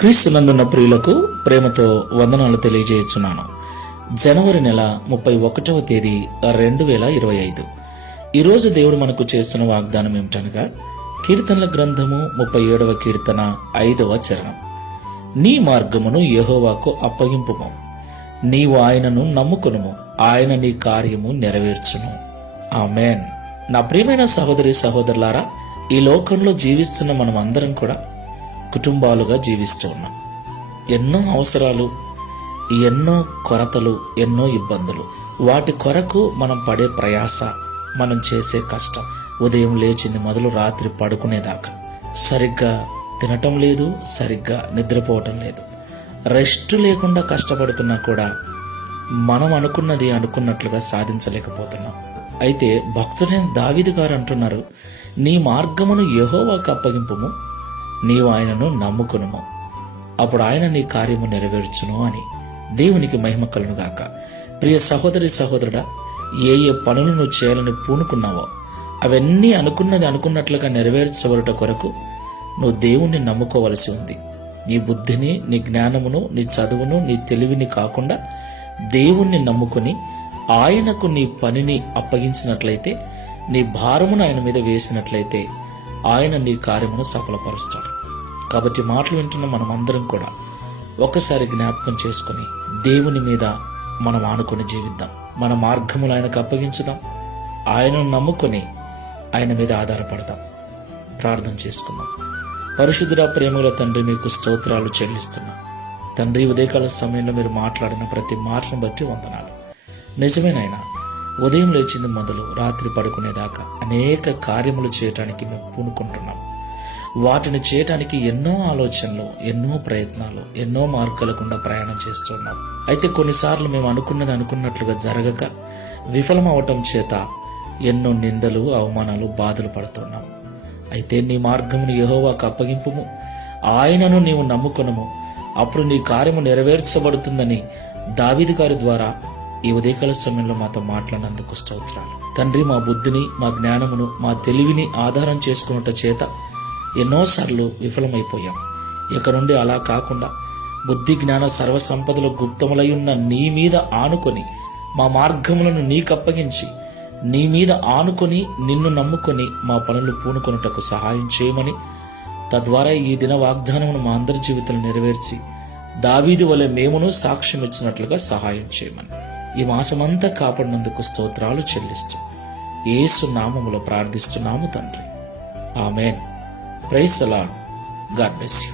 క్రీస్తునందున్న ప్రియులకు ప్రేమతో వందనాలు తెలియజేయుచున్నాను. జనవరి నెల 31వ తేదీ 2025. ఈరోజు దేవుడు మనకు చేస్తున్న వాగ్దానం ఏమిటనగా కీర్తనల గ్రంథము 37వ కీర్తన 5వ చరణం. నీ మార్గమును యెహోవాకు అప్పగింపుము, నీవు ఆయనను నమ్ముకొనుము, ఆయన నీ కార్యము నెరవేర్చును. ఆమేన్. నా ప్రియమైన సహోదరి సహోదరులారా, ఈ లోకంలో జీవిస్తున్న మనం అందరం కూడా కుటుంబాలుగా జీవిస్తూ ఉన్నాం. ఎన్నో అవసరాలు, ఎన్నో కొరతలు, ఎన్నో ఇబ్బందులు. వాటి కొరకు మనం పడే ప్రయాస, మనం చేసే కష్టం, ఉదయం లేచింది మొదలు రాత్రి పడుకునేదాకా సరిగ్గా తినటం లేదు, సరిగ్గా నిద్రపోవటం లేదు. రెస్ట్ లేకుండా కష్టపడుతున్నా కూడా మనం అనుకున్నది అనుకున్నట్లుగా సాధించలేకపోతున్నాం. అయితే భక్తుడైన దావీదు గారు అంటున్నారు, నీ మార్గమును యెహోవాకు అప్పగింపుము, నీవు ఆయనను నమ్ముకొనుము, అప్పుడు ఆయన నీ కార్యము నెరవేర్చును అని. దేవునికి మహిమ కలుగును గాక. ప్రియ సహోదరి సహోదరుడా, ఏ ఏ పనులు నువ్వు చేయాలని పూనుకున్నావో అవన్నీ అనుకున్నది అనుకున్నట్లుగా నెరవేర్చబడుట కొరకు నువ్వు దేవుణ్ణి నమ్ముకోవలసి ఉంది. నీ బుద్ధిని, నీ జ్ఞానమును, నీ చదువును, నీ తెలివిని కాకుండా దేవుణ్ణి నమ్ముకొని ఆయనకు నీ పనిని అప్పగించినట్లయితే, నీ భారమును ఆయన మీద వేసినట్లయితే ఆయన నీ కార్యమును సఫలపరుస్తాడు. కాబట్టి మాటలు వింటున్న మనం అందరం కూడా ఒకసారి జ్ఞాపకం చేసుకుని దేవుని మీద మనం ఆనుకొని జీవిద్దాం. మన మార్గములు ఆయనకు అప్పగించుదాం, ఆయనను నమ్ముకొని ఆయన మీద ఆధారపడదాం. ప్రార్థన చేసుకుందాం. పరిశుద్ధుడా, ప్రేమల తండ్రి, మీకు స్తోత్రాలు చెల్లిస్తున్నా. తండ్రి, ఉదయకాల సమయంలో మీరు మాట్లాడిన ప్రతి మాటను బట్టి వందనాలు. నిజమేనైనా ఉదయం లేచింది మొదలు రాత్రి పడుకునేదాకా అనేక కార్యములు చేయటానికి మేము పూనుకుంటున్నాం. వాటిని చేయటానికి ఎన్నో ఆలోచనలు, ఎన్నో ప్రయత్నాలు, ఎన్నో మార్గాల గుండా ప్రయాణం చేస్తున్నాం. అయితే కొన్నిసార్లు మేము అనుకున్నది అనుకున్నట్లుగా జరగక విఫలం అవటం చేత ఎన్నో నిందలు, అవమానాలు, బాధలు పడుతున్నాం. అయితే నీ మార్గమును యెహోవాకు అప్పగింపుము, ఆయనను నీవు నమ్ముకొనుము, అప్పుడు నీ కార్యము నెరవేర్చబడుతుందని దావీదు గారి ద్వారా ఈ ఉదయకాల సమయంలో మాతో మాట్లాడినందుకు స్తోత్రాలు. తండ్రి, మా బుద్ధిని, మా జ్ఞానమును, మా తెలివిని ఆధారం చేసుకున్నట చేత ఎన్నోసార్లు విఫలమైపోయాం. ఇక నుండి అలా కాకుండా బుద్ధి, జ్ఞాన, సర్వ సంపదలు గుప్తములై ఉన్న నీ మీద ఆనుకొని మా మార్గములను నీకు అప్పగించి నీ మీద ఆనుకొని నిన్ను నమ్ముకొని మా పనులు పూనుకొనుటకు సహాయం చేయమని, తద్వారా ఈ దిన వాగ్దానమును మా అందరి జీవితంలో నెరవేర్చి దావీదు వలె మేమును సాక్ష్యం ఇచ్చినట్లుగా సహాయం చేయమని ఈ మాసమంతా కాపాడినందుకు స్తోత్రాలు చెల్లిస్తూ యేసు నామములో ప్రార్థిస్తున్నాము తండ్రి. ఆమేన్. Praise the lord. God bless you.